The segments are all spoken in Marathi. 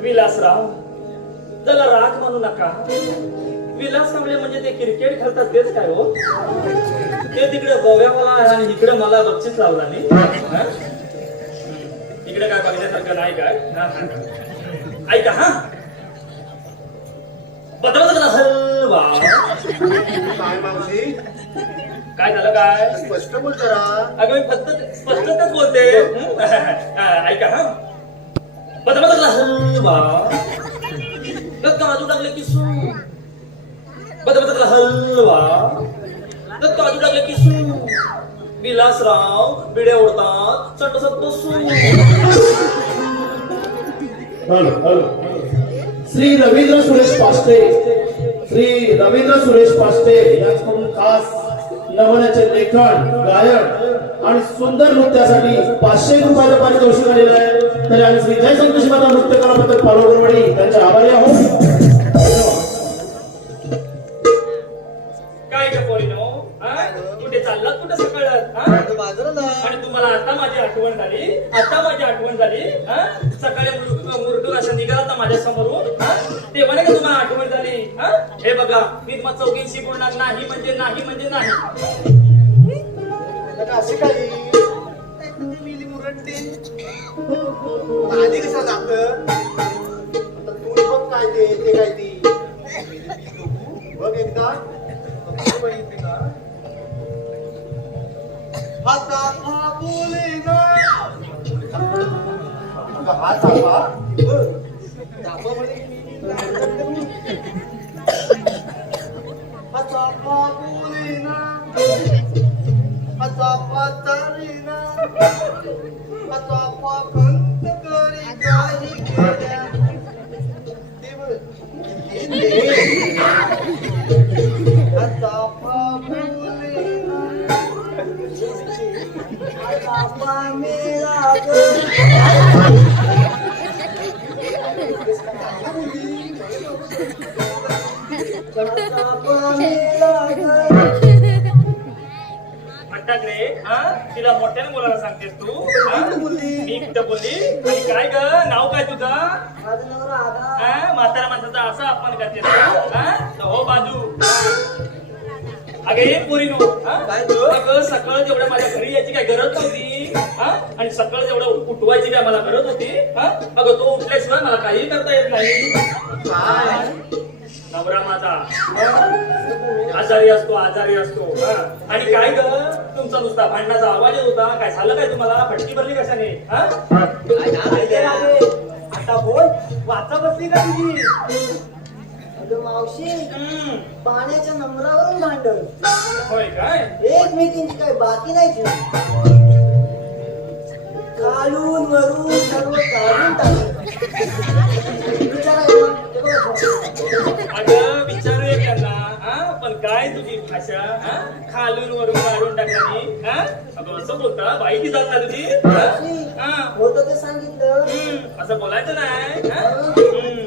विलासराव त्याला राग म्हणू नका. विलास कांबळे म्हणजे ते क्रिकेट खेळतात तेच काय हो? ते तिकडे गोव्यावाला आहे आणि इकडे मला बक्षीस लावला नाही. इकडे काय बघण्यासारखं नाही काय? ऐका हा, हा. ऐका हा. बदलत हलवा? काय झालं काय? स्पष्ट बोल जरा. अगं मी फक्त स्पष्टच बोलते. हं? ऐका हा. बदलत हलवा तर काजू टाकले की सू. बदलत हलवा तर काजू टाकले की सू. विलासराव बिड्या ओढतात चटसत बसू श्री रवींद्र सुरेश पाष्टे श्री रवींद्र सुरेश पाष्टे यांच्याकडून खास. नवण्याचे लेखन गायन आणि सुंदर नृत्यासाठी पाचशे रुपयाचं पारितोषिक आलेलं आहे. तरी आम्ही श्री जय संतोष माता नृत्य कला पथक पालोगरवाडी त्यांचे आभारी आहोत. काय पोरीनो? हा? कुठे चाललात? कुठे सकाळात? हा? बाजाराला आणि तुम्हाला आता माझी आठवण झाली? आता माझी आठवण झाली? बघा मी तुम्हाला चौघींशी बोलणार नाही म्हणजे नाही म्हणजे नाही. असे काही मिली मुरडते आधी जात तू बघ काय ते ते काय ती? बघ एकदा. बघ का हा बोले ना अगं, हा चापा बघ. चापा म्हणे हा चापा बोले ना अट्टाकडे हा तिला मोठ्याने बोलायला सांगतेस तू बोलली? बोलली आणि काय ग नाव काय तुझं? म्हातारा माणसाचा असा अपमान करतेस? हा? बाजू अगे हे? काय ग? अगं सकाळ जेवढ्या माझ्या घरी यायची काय गरज नव्हती हा? आणि सकाळ जेवढं उठवायची काय मला गरज होती हा? अगं तो उठल्याशिवाय मला काही करता येत नाही नवरा माझा आजारी असतो आजारी असतो. आणि काय ग तुमचा नुसता भांडणाचा आवाज येत होता. काय झालं काय तुम्हाला? फटकी भरली कशाने? हा? आता बोल. वाचा बसली का तुझी? अगं मावशी. पाण्याच्या नंबरावरून भांडण. होय काय? एकमेकींची काही बाकी नाही खालून वरून सर्व काढून टाकलं. विचारा पण काय तुझी भाषा हा? खालून वरून काढून टाकली हा? अगं असं बोलता बाई ती जात ना तुझी हा? हा. होतं ते सांगितलं हम्म. असं बोलायचं नाही हा? हम्म.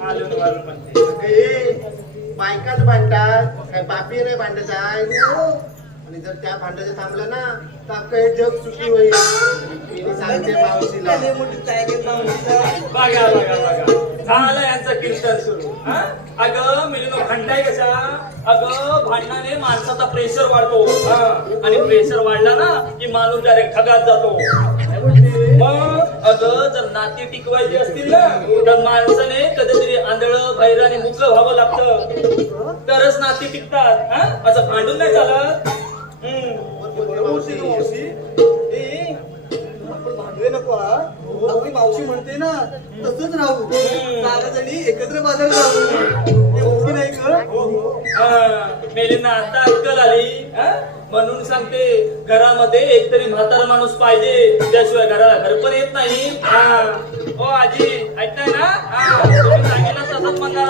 खालून वरून म्हणते बायकाच भांडतात काय बापी नाही भांडत आहे. आणि जर त्या भांडायचं थांबलं ना तर काही जग सुखी होईल मी सांगते मावशीला बघा बघा बघा झालं यांचं कीर्तन सुरू. हा? अगं मिलिनो खंडाय कशा अगं भांडणाने माणसाचा प्रेशर वाढतो. आणि प्रेशर वाढला ना की माणूस डायरेक्ट ठगात जातो. मग अगं जर नाती टिकवायची असतील ना तर माणसाने कधीतरी आंधळ भैर आणि मुकलं व्हावं लागतं. तरच नाती टिकतात. असं भांडून नाही चालत. हम्म. नको हा. आपली मावशी म्हणते ना तसंच राहू. नाराजणी एकत्र बाजार राहू. हे ओळखी नाही का? हा, मेलींना आता अक्कल आली म्हणून सांगते घरामध्ये एकतरी म्हातारा माणूस पाहिजे त्याशिवाय घराला घर पण येत नाही. हो. आजी ऐकताय ना? हा, तुम्ही सांगितलं तसंच म्हणणार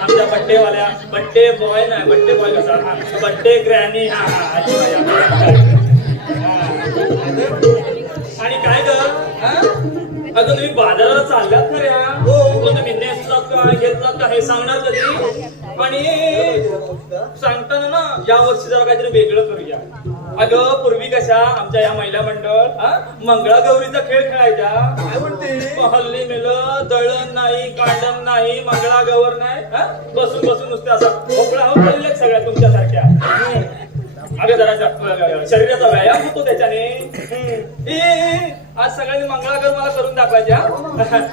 आमच्या बड्डे वाल्या बड्डे बॉय नाही बड्डे बॉय कसा? Birthday granny. हा हा. अगं तुम्ही बाजाराला चालल्यात खऱ्या हो. तुम्ही नेसलात का घेतलात का हे सांगणार कधी? आणि सांगताना ना या वर्षी जरा काहीतरी वेगळं करूया. अगं पूर्वी कशा आमच्या या महिला मंडळ हा? मंगळागौरीचा खेळ खेळायच्या. काय म्हणते? हल्ली मेलं दळण नाही कांडण नाही मंगळागौर नाही हा? बसून बसून नुसते असा मोकळा होत सगळ्या तुमच्यासारख्या. अगं जरा शरीराचा व्यायाम होतो त्याच्याने. आज सगळ्यांनी मंगळागौर मला करून दाखवायच्या.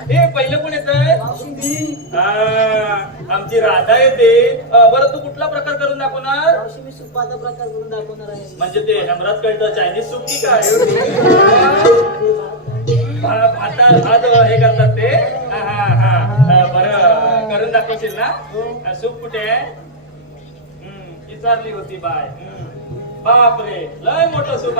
हे पहिलं कोण येत आमची राधा येते. बरं तू कुठला प्रकार करून दाखवणार? मी सुपाचा प्रकार करून दाखवणार आहे. म्हणजे ते हेमराज कळतं चायनीज सूप की काय? भाता भात हे करतात ते. बरं करून दाखवशील ना? सूप कुठे आहे? हम्म, विचारली होती बाय. बापरे लय मोठं सूप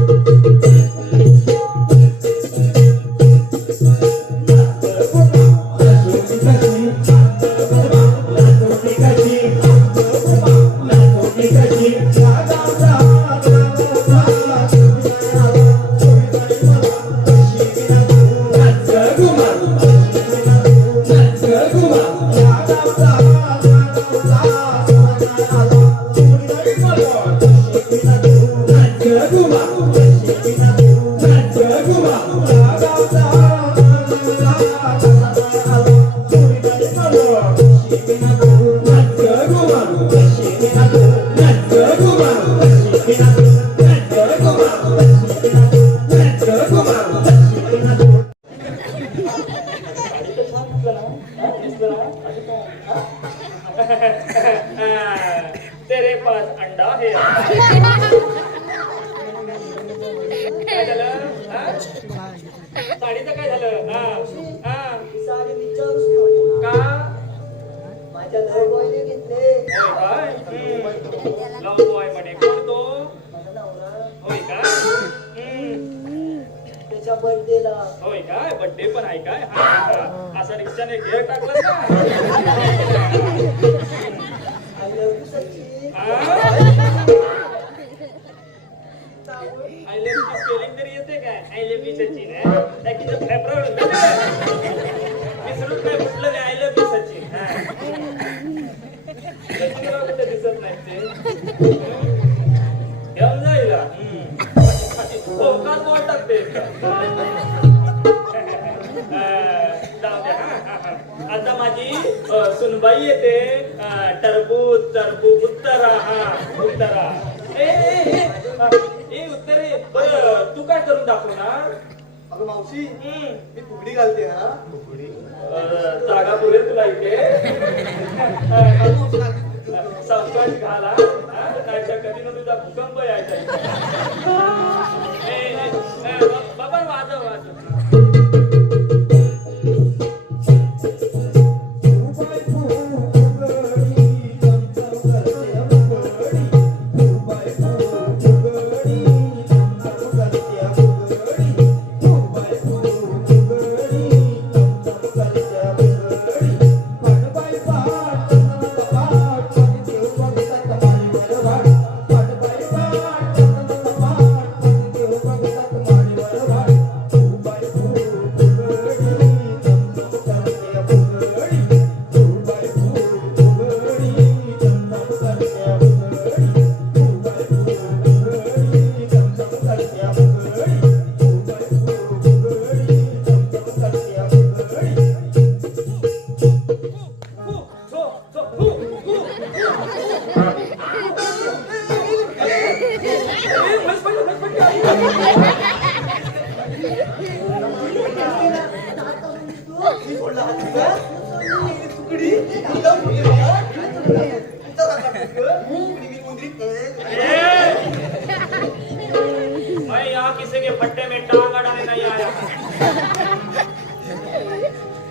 साडीचं काय झालं? हा हा. साडी विचारूच नको का? माझ्या लवबॉयने घेतले. होय काय हम्म. लव बॉय म्हणे. कोण तो? होय का. त्याच्या बर्थडेला होय काय? बर्थडे पण आहे काय. असं रिक्षाने घेर टाकलं दिसत नाही ते. घेऊन जाईल बोट टाकते. आता माझी सुनबाई येते. टरबूज टरबूज उत्तरा. हा उत्तरा. ए ए, हा, उत्तरे बरं तू काय करून दाखवणार अगं मावशी. मी फुगडी घालते हा. फुगडी जागा पुरेल तुला इथे. संकट घाला? नाहीतर कधी ना तुझा भूकंप यायचा बाबा वाजव वाजव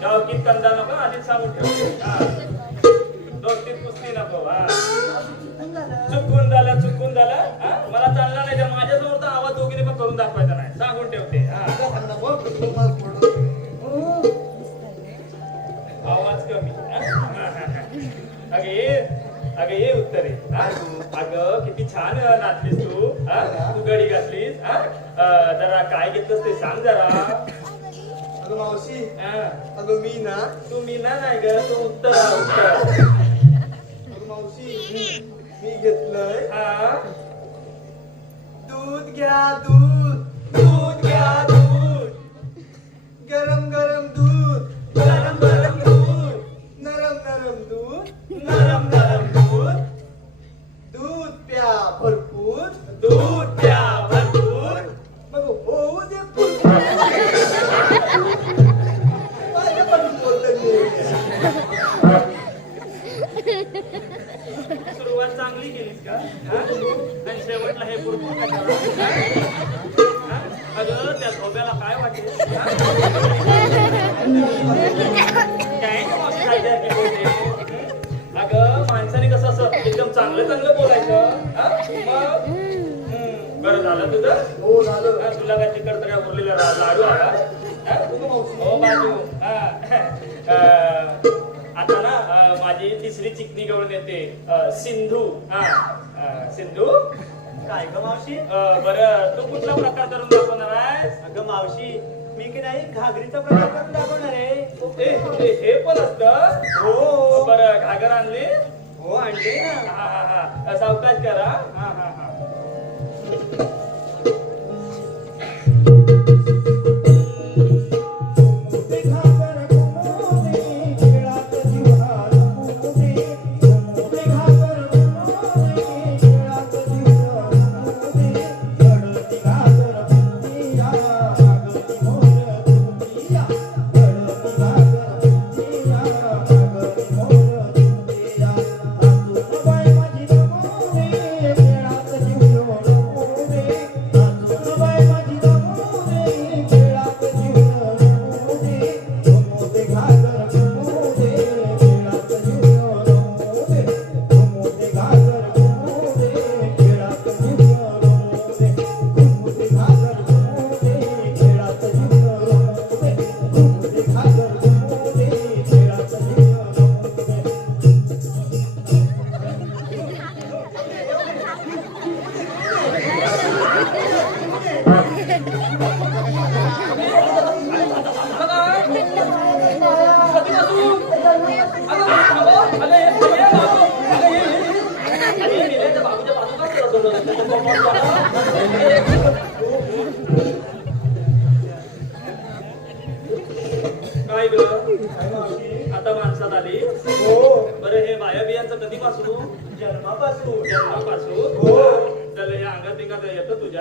जाओ कित कंदा नको आधीच सांगून ठेव. हा. दोस्तीत कुस्ती नको हा. चुकून झालं चुकून झालं. मला चालणार नाही माझ्यासमोर तर आवाज दोघीने पण करून दाखवायचा नाही. सांगून ठेवते आवाज कमी अगे ये. अगे ये उत्तर. हा? अगं किती छान नाचलीस तू. गडी घातलीस हा? अं, जरा काय घेतलंस ते सांग जरा. अगं मावशी. हा. अगं मी ना तू मीना नाही ग तू उत्तर अगं मावशी मी घेतलंय हा. दूध घ्या दूध. दूध घ्या दूध. गरम गरम चांगली केलीस का? आणि शेवटला हे करावं? हा? अगं त्या धोब्याला काय वाटेल? की? अगं माणसाने कसं असं एकदम चांगलं चांगलं बोलायचं? बरं झालं तुझं? हो झालं. हा, तुला काय तिकडचं काय उरलेला लाडू आला हा? बाजू. आता ना माझी तिसरी चिकनी गवळण येते. सिंधू. हा. सिंधू? काय ग मावशी? बरं तू कुठला प्रकार करून दाखवणार आहेस अगं मावशी मी की नाही घागरीचा प्रकार करून दाखवणार आहे. हे पण असतं? हो. बरं घागर आणली? हो आणले ना. हा हा हा. सावकाश करा. हा हा हा.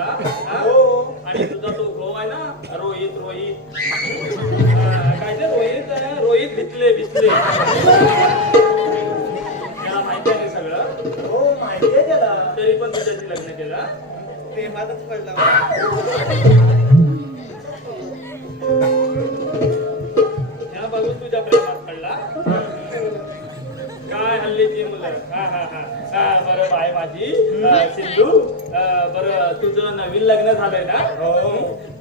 आणि तुझा तो भाऊ आहे ना रोहित रोहित. हा, काय ते रोहित? रोहित भितले भितले त्याला माहिती आहे सगळं. हो त्याला. तरी पण तुझ्याशी लग्न केलं. प्रेमातच पडला. ह्या बघून तुझ्या प्रेमात पडला. काय हल्लीची मुलं? हा हा हा. हा बरं बाय माझी. सिंधू. बरं तुझं नवीन लग्न झालंय ना हो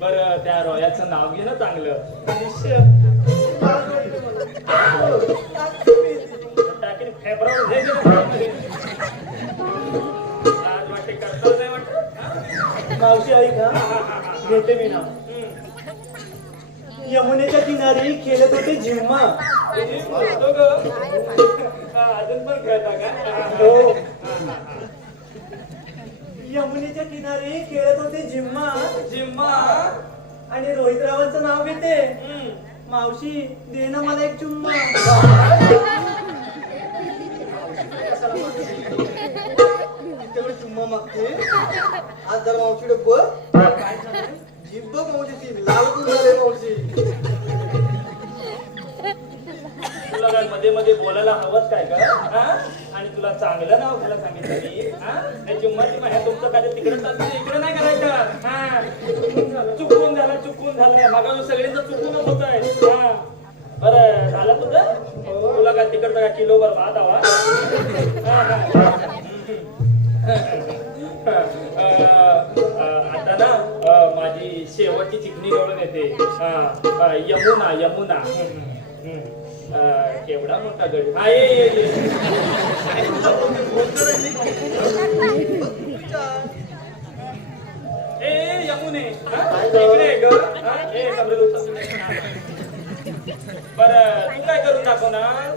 बरं त्या रोयाचं नाव घे ना चांगलं टाकीन फेब्रुवारी हे. लाज वाटते करता नाही वाटत? मावशी आई का. घेते मी ना. यमुनेच्या किनारी खेळत होते जिम्मा? हा, अजून पण खेळता का हा. यमुनेच्या किनारी खेळत होते जिम्मा जिम्मा आणि रोहितरावांचं नाव घेते. मावशी दे ना मला एक चुम्मा. तिच्याकडे चुम्मा मागते. आज जरा मावशीकडे बघ काय जीभ बघ. मावशी ती लाल झाले मावशी. तुला काय मध्ये मध्ये बोलायला हवंच काय का हा? आणि तुला चांगलं नाव घ्यायला सांगितलं मी हा? हे माझ्या माहिती तुमचं काय तिकडे चालतं इकडे नाही करायचं. हा. चुकून झालं चुकून झालं. मागा सगळ्यांचं चुकूनच होत आहे. बरं झालं तुझं? तुला काय तिकडचं काय किलो भर भात हवा? आता ना माझी शेवटची चिकनी गवळून येते. हा, यमुना यमुना. केवढा मोठा गड? हा ये ए यमुने. तू काय करून दाखवणार?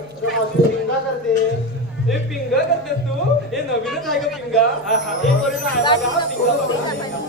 पिंगा करते हे पिंगा करते तू? हे नवीनच आहे का पिंगा. पिंगा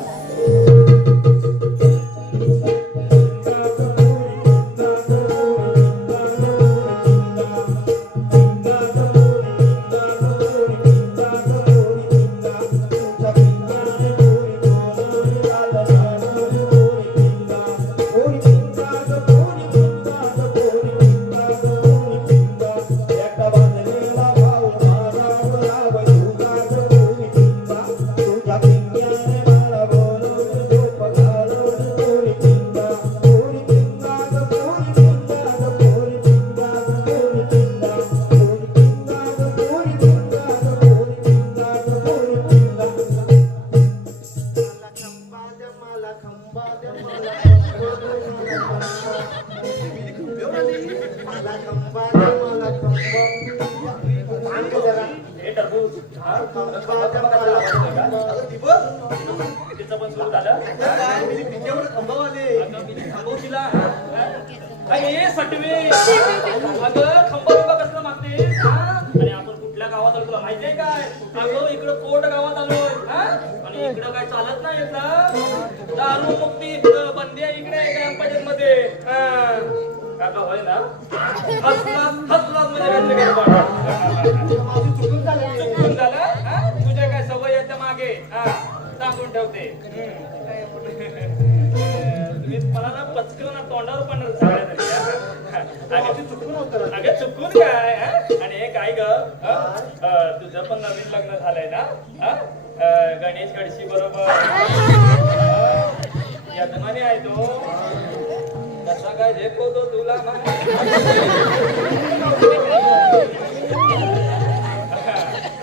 गावात आलो तुला माहितीये काय? अगं इकडं कोट गावात आलोय. हा? आणि इकडं काय चालत नाही येत दारू मुक्ती बंदी आहे इकडे ग्रामपंचायत मध्ये काका होय ना? म्हणजे चुकून झाली? हा? तुझ्या काय सवय आहे त्या मागे? हा, सांगून ठेवते. तुम्ही मला ना पचकलं ना तोंडावर पण चुकून होतं अगं चुकून काय हा? आणि हे काय ग हा? अं, तुझं पण नवीन लग्न झालंय ना हा? अं, गणेश गडशी बरोबर? यजमानी आहे तो कसा काय झेपवतो तुला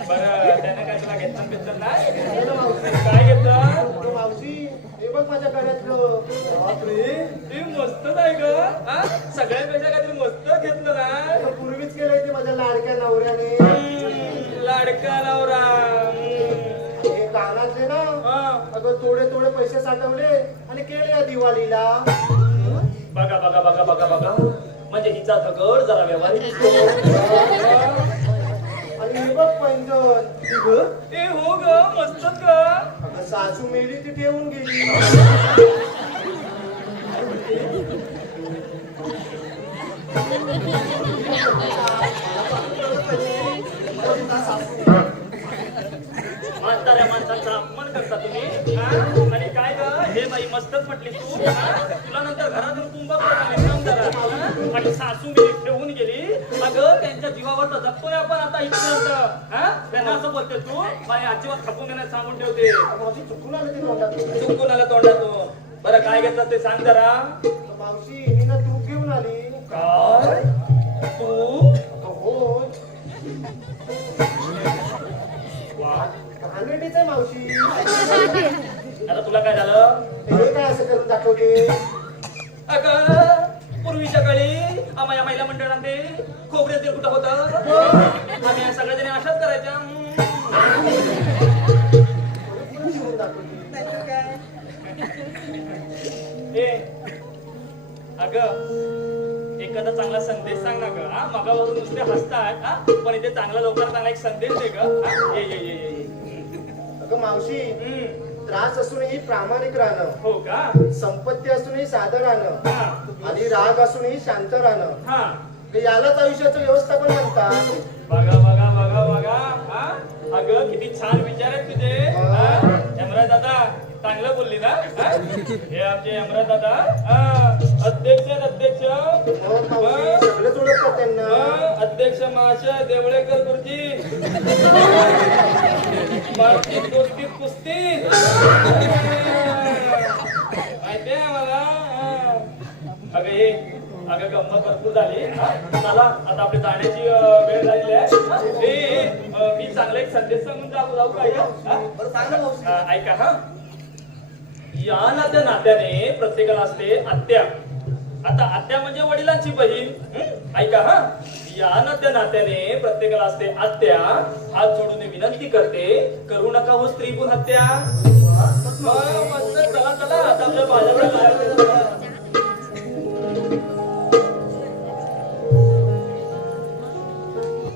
बरं त्याने काय तुला घेतलं बितलं नाही काय बघ माझ्या गळ्यातलं बापरे. ते मस्तच आहे ग? हा? सगळ्यापेक्षा काहीतरी मस्त घेतलं ना? आता पूर्वीच केलंय ते माझ्या लाडक्या नवऱ्याने. हम्म, लाडका नवरा. हम्म. हे कानातले ना हा. अगं थोडे थोडे पैसे साठवले आणि केले या दिवाळीला. बघा बघा बघा बघा बघा. म्हणजे हिचा थकड जरा व्यवहारिक दिसतो. आणि हे बघ पैंजण. ए हो ग मस्तच ग. सासू मेली ती ठेवून गेली. म्हाताऱ्या माणसांचा अपमान करता तुम्ही. हा? आणि काय ग? हे बाई मस्तच म्हटली तू. हा? तुला नंतर घरातून कुंभ जरा. आणि सासू मी ठेवून अगं त्यांच्या जीवावर तर जगतोय आपण आता इथपर्यंत. हा? त्यांना असं बोलते तू? बाई अजिबात खपून घेण्यास सांगून ठेवते. माझी चुकून आलं ते तोंडात चुकून आलं तोंडातून. बरं काय घेतलं ते सांग जरा. मावशी मी ना घेऊन आली. काय? तू हो आहे मावशी. आता तुला काय झालं? हे काय असं करून दाखवते? अगं पूर्वीच्या काळी आम्हाला महिला मंडळांमध्ये खोबरे तेल कुठं होतं आम्ही सगळ्या जणी अशाच करायच्या अगं एखादा चांगला संदेश सांग ना ग हा मगावरून नुसते हसतात हा पण इथे चांगला लोकांना चांगला एक संदेश दे ग? ये ये ये ये ये. अगं मावशी. त्रास असूनही प्रामाणिक राहणं. हो का? संपत्ती असूनही साधं राहणं. आणि राग असूनही शांत राहणं. हा. यालाच आयुष्याचं व्यवस्थापन म्हणतात. बघा बघा बघा बघा. अगं किती छान विचार आहेत तुझे. दादा चांगलं बोलली ना? हा? आमचे यमराज दादा. हा, अध्यक्ष अध्यक्ष. अध्यक्ष महाशय देवळेकर गुरुजी. मारतीत कुस्तीत कुस्तीत माहितीये आम्हाला? हा. अगं हे अगं गंमत भरपूर झाली? चला आता आपली जाण्याची वेळ झालेली आहे. हा? मी चांगला एक संदेश सांगून जाऊ जाऊ काय ऐका हा. या नात्या नात्याने प्रत्येकाला असते आत्या. आता आत्या म्हणजे वडिलांची बहीण? ऐका हा? या नात्या नात्याने प्रत्येकाला असते आत्या. हात जोडून विनंती करते करू नका हो स्त्री गुण हत्या चला चला आता आपल्या